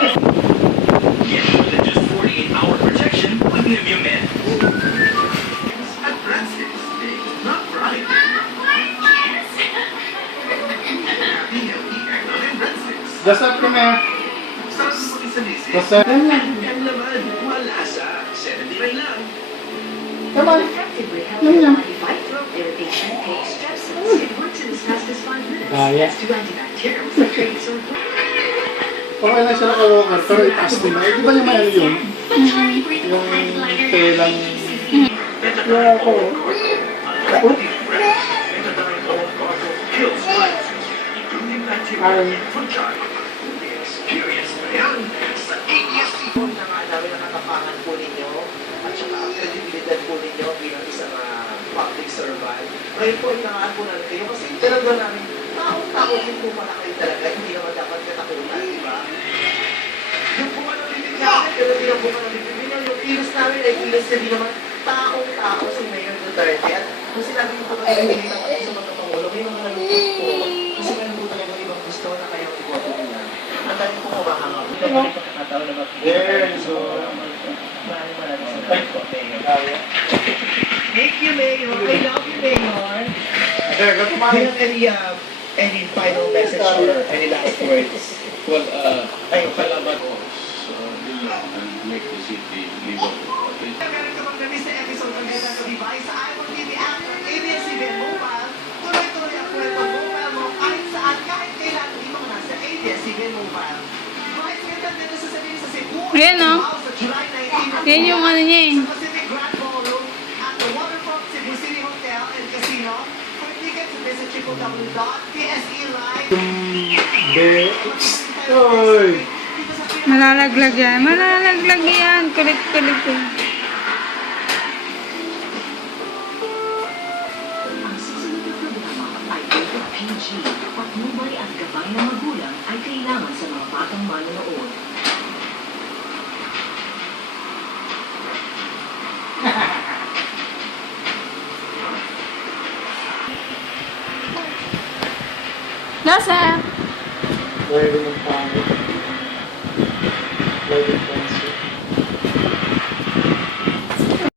Get more than just 48-hour protection with Nivea Men. At Breadsticks, it's not right. Happy, healthy, eggnog and breadsticks. Dasap kami. Sarap mo isa-lisi. Dasap. Yan naman, malasa. 79 lang. Come on. Effectively help Yum, your yum. body fight throat irritation, pain, strepsils. It works in as fast as 5 minutes. Ah, yeah. It's too antibacterial, so trade sore throat. Okay na siya naka-walker, pero itaas din na. Di ba yung may ano yun? Yung telang... Wala ko. Oh? Ay. Experience na yan sa AES. po na nga namin ang katapangan po ninyo at saka ang credibility po ninyo bilang isang public servant. Ngayon po, inangaan po namin kayo kasi talaga namin, taong-tao din po pala kayo talaga, hindi naman dapat katakutan, di ba? Yung po ano bibig namin, pero di lang po ano bibig ninyo, yung kilos namin ay kilos na di naman taong-tao si Mayor Duterte. At kung sinabi ko po kayo, hindi lang kayo sa mga Pangulo, may mga nalungkot po. Kasi meron po talaga ibang gusto na kayong iboto nila. Ang dami po kumahanga po. Pagkakataon na Yes, so... maraming salamat po, Mayor. Thank you, Mayor. I love you, Mayor. Okay, go Do you kumain. have any final message or any last words? Well, Ayun, salamat po. So, yun lang, and make the city livable. Okay? meron ka bang na-miss na episode ng Ganda Gabi Bay sa iPhone TV app ng ABS-CBN Mobile? Tuloy-tuloy ang kwento mobile mo kahit saan, kahit kailan, hindi mo nasa ABS-CBN Mobile. Kahit ganda dito sa sabihin sa Cebu, Ayan, no? sa July 19, Yan yung ano niya eh. sa Pacific Grand Ballroom at the Waterfront Cebu City Hotel and Casino. For tickets, visit www.pse-live. Oy! Malalaglag yan. Malalaglag yan. Kulit-kulit yan. Ang susunod na programa ay rated PG. Patnubay at gabay ng magulang ay kailangan sa mga batang manonood. Nasa? Pwede mong pangit.